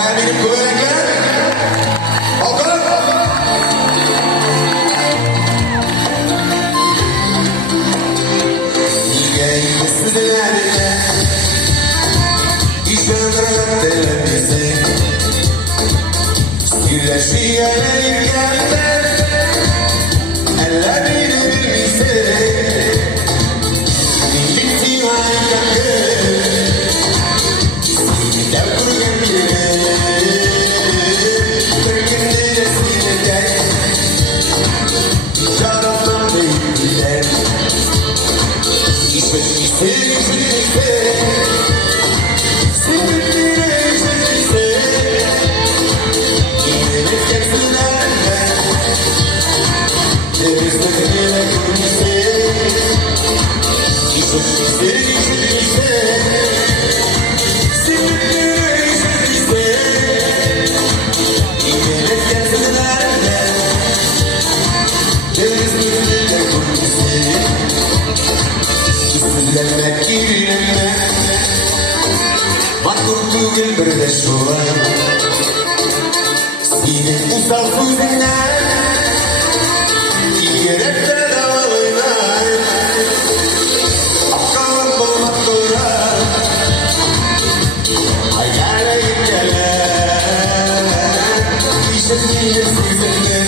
Baya benim kuvvetler. Bakalım. Sizlerle işte bıraktılar bizi. Güleşiyorlar yerler. Eller bilir bizi. Gitti hayatı. Sinirden kurgan Makurtugil berdesoa Sine usal fuzina Kierek teravalina Akal bolmatora Ayara yekele İşetliye sizene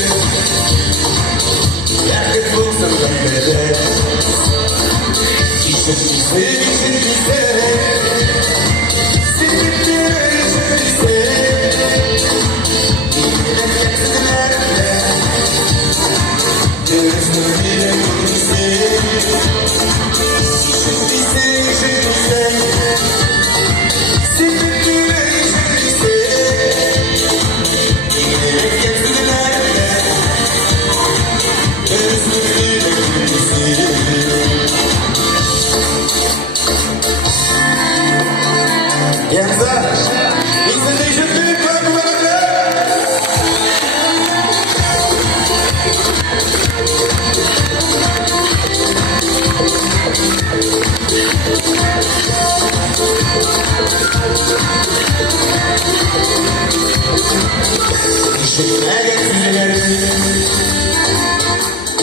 Yakıt bulsam gambede İşetliye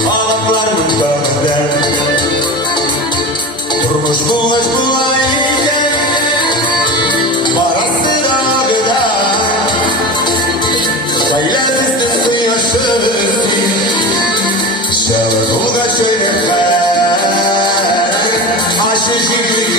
Ağlaklar mutlarında Durmuş bulaş bulayınca Parası da gıda Sayılar üstünsü yaşırsın Şavı bulga şöyle Aşı şimdi